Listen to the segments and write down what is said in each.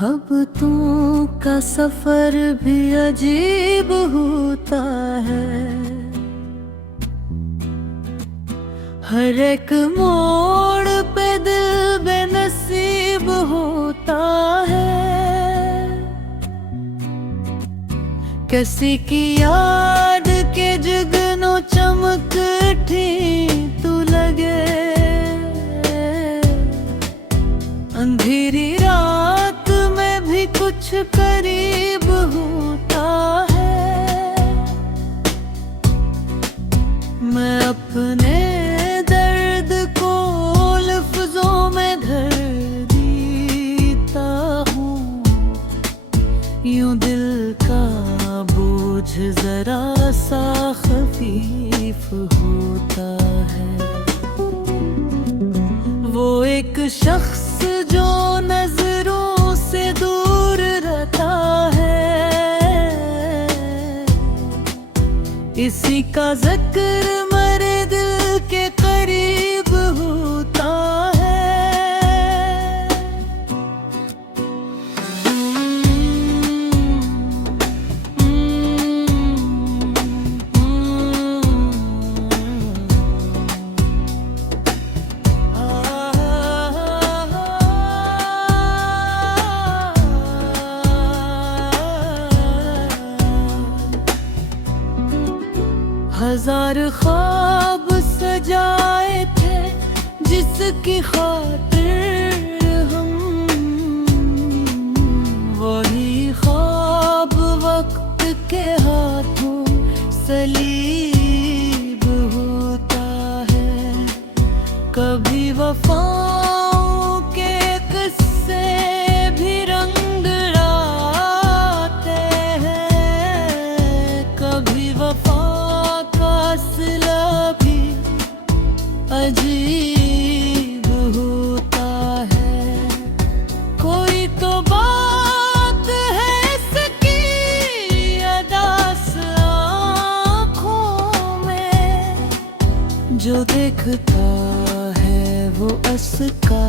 मोहब्बतों का सफर भी अजीब होता है। हर एक मोड़ पे दिल बेनसीब होता है। किसी की याद के जुगनों चमक उठी तू लगे, अंधेरी रात में भी कुछ करीब होता है। मैं अपने दर्द को लफ्जों में धर देता हूँ, यूं दिल का बोझ जरा सा खफीफ होता है। वो एक शख्स जो नजरों से दूर रहता है, इसी का जिक्र मेरे दिल के करीब होता है। हजार ख्वाब सजाए थे जिसकी खातिर हम, वही ख्वाब वक्त के हाथों सलीब होता है। कभी वफाओं के किस्से भी रंग लाते हैं, कभी वफा भी अजीब होता है। कोई तो बात है इसकी अदास आँखों में, जो देखता है वो असका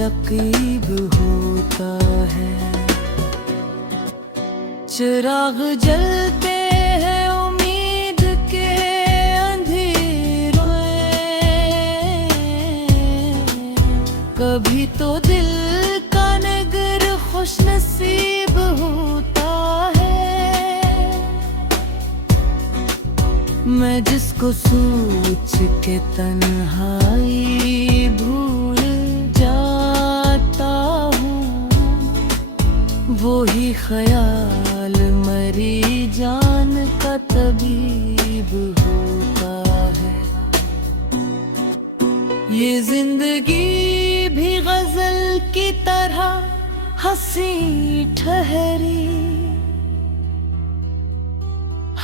रकीब होता है। चिराग जलते कभी तो दिल का नगर खुश नसीब होता है। मैं जिसको सोच के तन्हाई भूल जाता हूँ, वो ही ख्याल मरी जान का तबीब होता है। ये जिंदगी भी गजल की तरह हंसी ठहरी,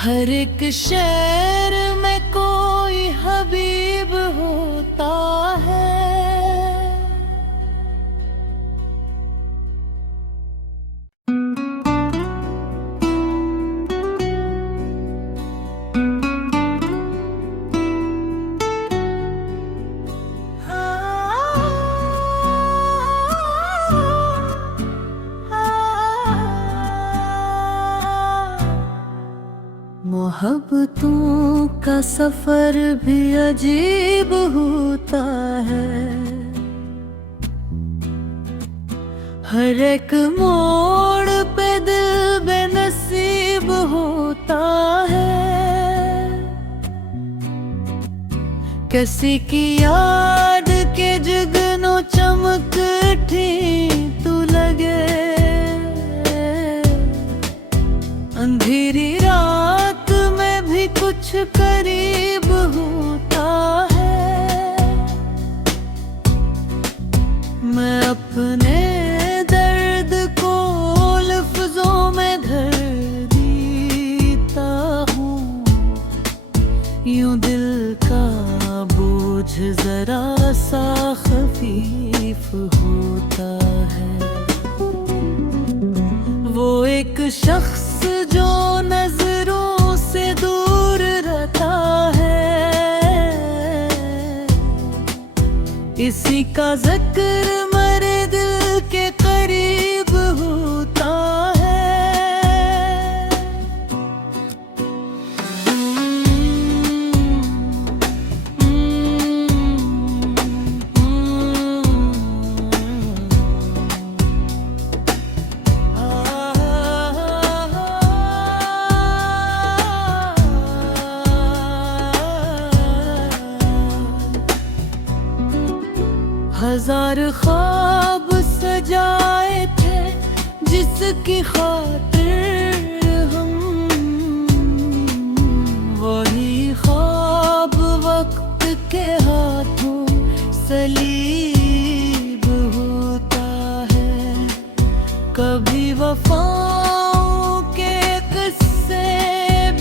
हर एक शेर में कोई हबीब होता है। मोहब्बतों का सफर भी अजीब होता है। हर एक मोड़ पे दिल बेनसीब होता है। किसी की याद के जुगनों चमक उठी तू लगे, अंधेरी रात में भी कुछ करीब होता है। मैं अपने दर्द को लफ्जों में धर देता हूँ, यूं दिल का बोझ जरा सा खफीफ होता है। वो एक शख्स जो नजरों से दूर रहता है, इसी का जिक्र मेरे दिल के करीब होता है। हजार ख्वाब सजाए थे जिसकी खातिर हम, वही ख्वाब वक्त के हाथों सलीब होता है। कभी वफाओं के किस्से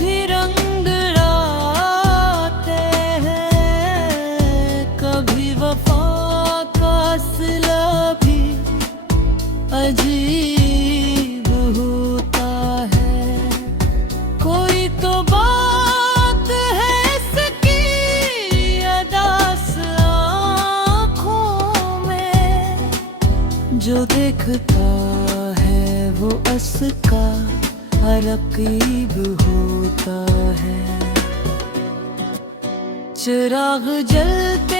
भी रंग लाते हैं, कभी वफा भी अजीब होता है। कोई तो बात है इसकी अदास आँखों में, जो देखता है वो असका रकीब होता है। चिराग जलते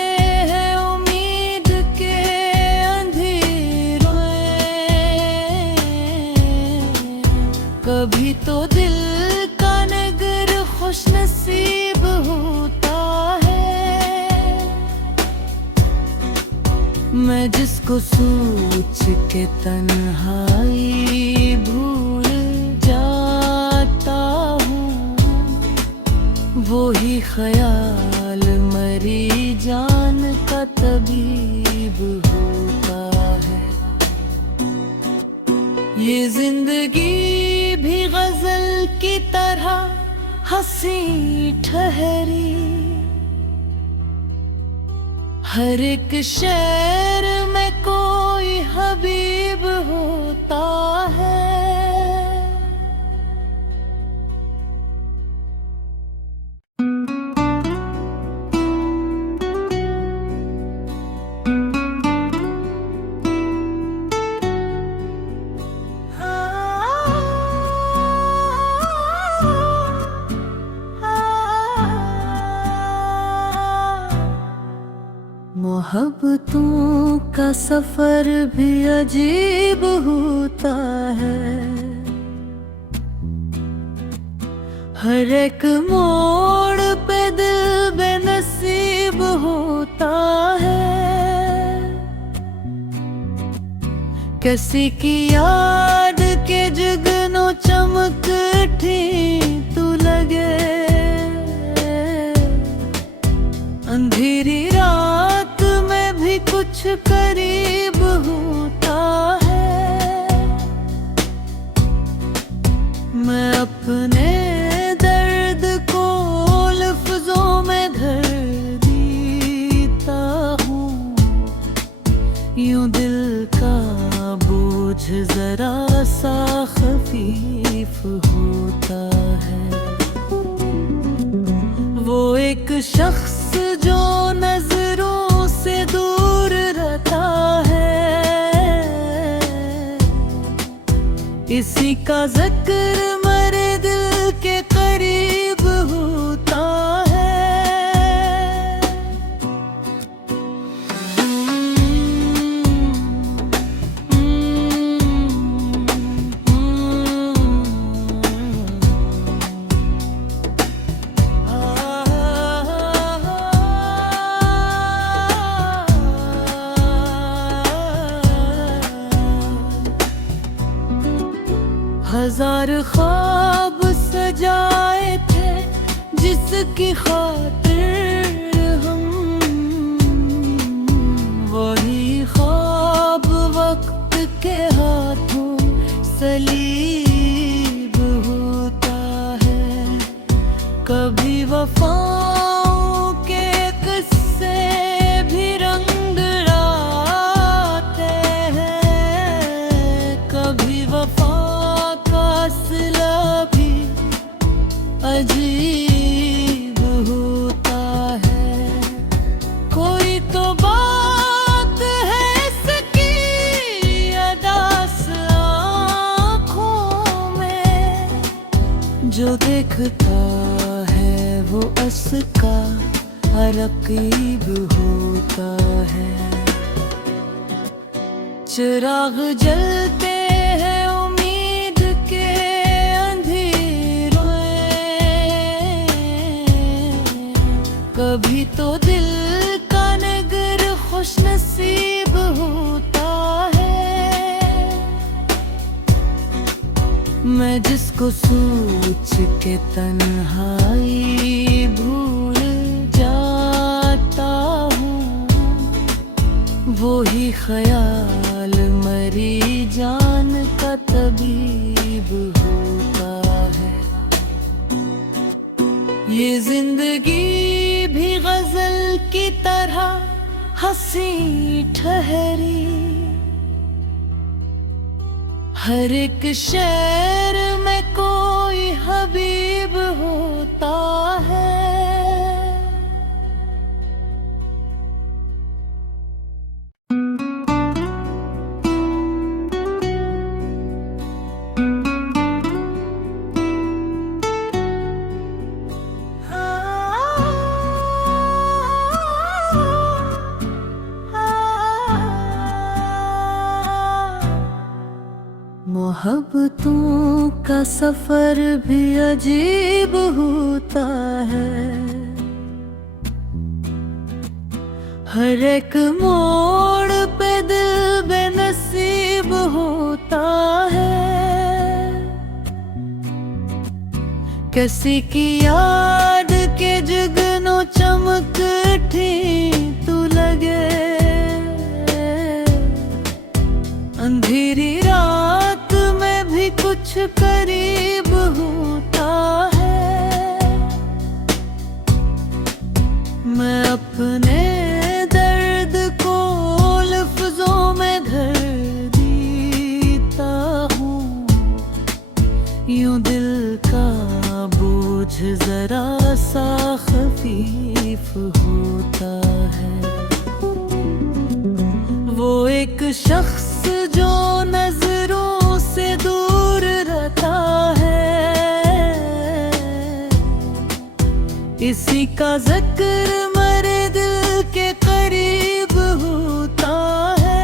कभी तो दिल का नगर खुश नसीब होता है। मैं जिसको सोच के तन्हाई भूल जाता हूँ, वो ही ख्याल मरी जान का तबीब होता है। ये जिंदगी भी गजल की तरह हंसी ठहरी, हर एक शेर में कोई हबीब होता है। मोहब्बतों का सफर भी अजीब होता है, हर एक मोड़ पे दिल बेनसीब होता है। किसी की याद के जगनो चमक उठी तू लगे, अंधेरी रात में भी कुछ करीब होता है। मैं अपने दर्द को लफ्जों में धर देता हूँ, यूं दिल का बोझ जरा सा खफीफ होता है। वो एक शख्स जो नजरों से दूर रहता है, इसी का जिक्र मेरे दिल के करीब होता है। हजार ख्वाब सजाए थे जिसकी खातिर हम, वही ख्वाब वक्त के हाथों सलीब होता है। कभी वफाओं के किस्से भी रंग लाते हैं, कभी वफा भी अजीब होता जो देखता है वो असका रकीब होता है। चिराग जलते हैं उम्मीद के अंधेरों में, कभी तो दिल का नगर खुश नसीब होता है। मैं जिसको सोच के तन्हाई भूल जाता हूँ, वो ही ख्याल मरी जान का तबीब होता है। ये जिंदगी भी गजल की तरह हंसी ठहरी, हर एक शेर में कोई हबीब होता है। मोहब्बतों का सफर भी अजीब होता है, हर एक मोड़ पे दिल बेनसीब होता है। किसी की याद के जुगनों चमक उठी तू लगे, अंधेरी रात में भी कुछ करीब होता है। मैं अपने दर्द को लफ्जों में धर देता हूँ, यूं दिल का बोझ जरा सा खफीफ होता है। वो एक शख्स जो नजरों से दूर रहता है, इसी का जिक्र मेरे दिल के करीब होता है।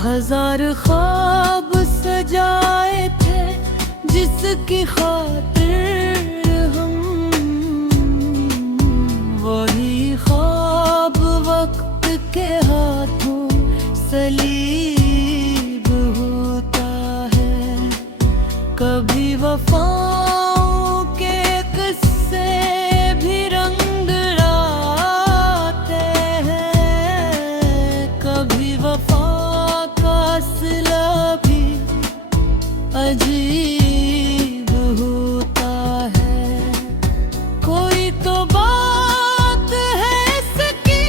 हजार ख्वाब सजाए थे जिसकी खातिर हम, वही ख्वाब वक्त के हाथों सलीब होता है। कभी वफाओं के किस्से भी रंग लाते हैं, कभी वफा भी अजीब होता है। कोई तो बात है इसकी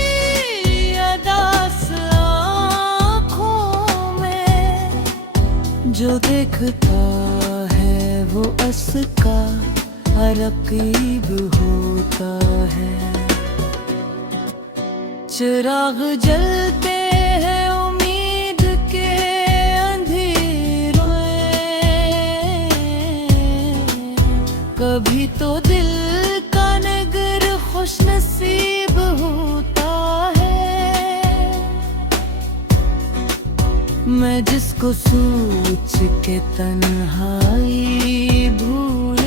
अदास आँखों में, जो देखता है वो असका रकीब होता है। चिराग जलते हैं उम्मीद के अंधेरों में, कभी तो दिल का नगर खुश नसीब होता है। मैं जिसको सोच के तन्हाई भूल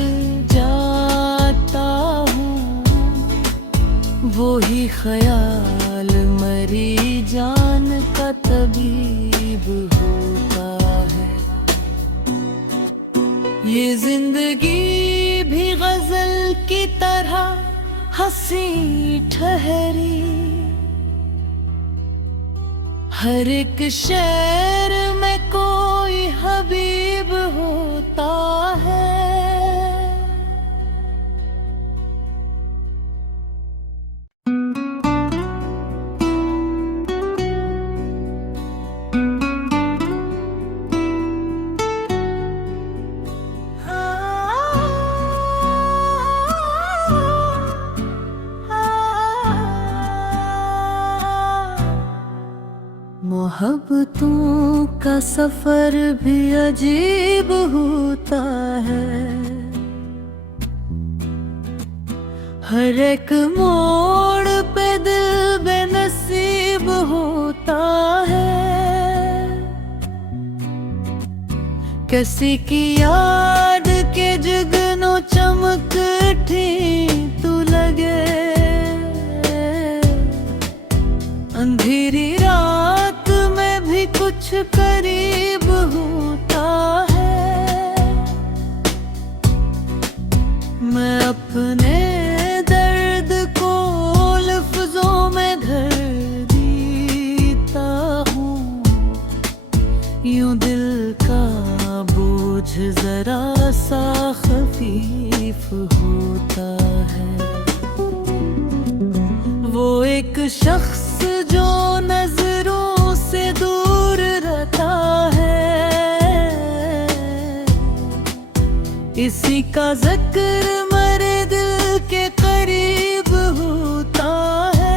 जाता हूँ, वो ही ख्याल मरी जान का तबीब होता है। ये जिंदगी भी गजल की तरह हंसी ठहरी, हर एक शेर में कोई हबीब होता है। का सफर भी अजीब होता है। हर एक मोड़ पे दिल बेनसीब होता है। किसी की याद के जुगनू चमक उठी तू लगे। अंधेरी रात में भी कुछ करीब होता है। मैं अपने दर्द को लफ्जों में धर देता हूँ। यूं दिल का बोझ जरा सा खफीफ होता है। वो एक शख्स जो नजरों से दूर रहता है। इसी का जिक्र मेरे दिल के करीब होता है।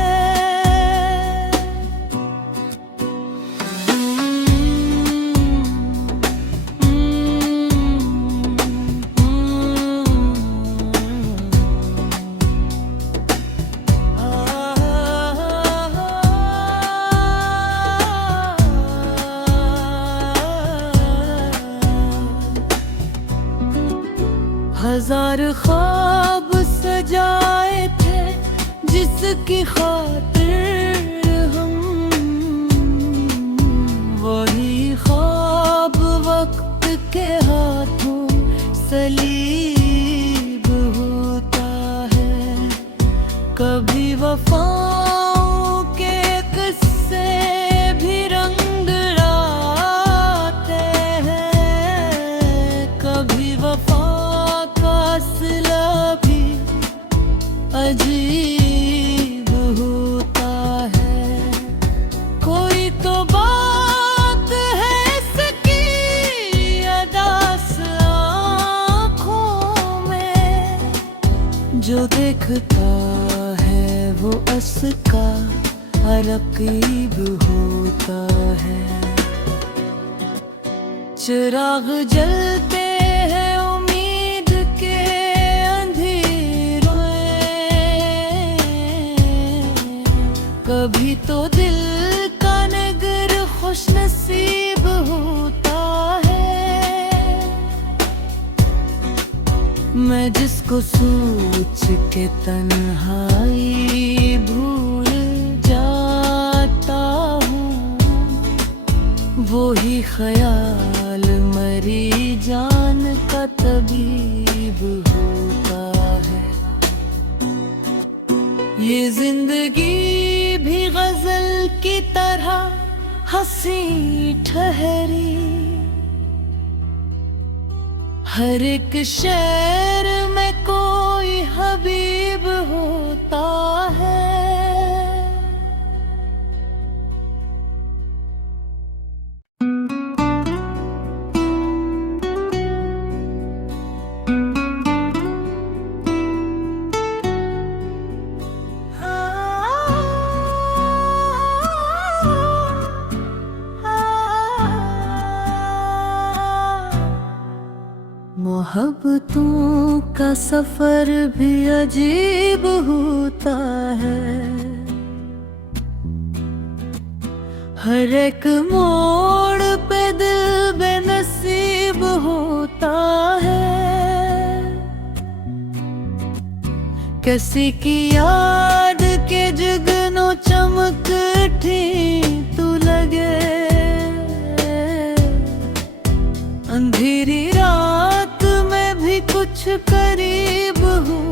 हजार ख्वाब सजाए थे जिसकी खातिर हम, वही ख्वाब वक्त के हाथों सलीब होता है। कभी वफाओं के किस्से भी रंग लाते हैं। कभी वफा अजीब होता है। कोई तो बात है इसकी अदास आँखों में। जो देखता है वो उसका रकीब होता है। चिराग जलते हैं उम्मीद के कभी तो दिल का नगर खुश नसीब होता है। मैं जिसको सोच के तन्हाई भूल जाता हूँ, वो ही ख्याल मरी जान का तबीब होता है। ये जिंदगी भी गजल की तरह हंसी ठहरी। हर एक शेर में कोई हबीब होता है। मोहब्बतों का सफर भी अजीब होता है। हर एक मोड़ पे दिल बेनसीब होता है। किसी की याद के जुगनू चमक उठी तू लगे। अंधेरी रात में भी कुछ करीब हो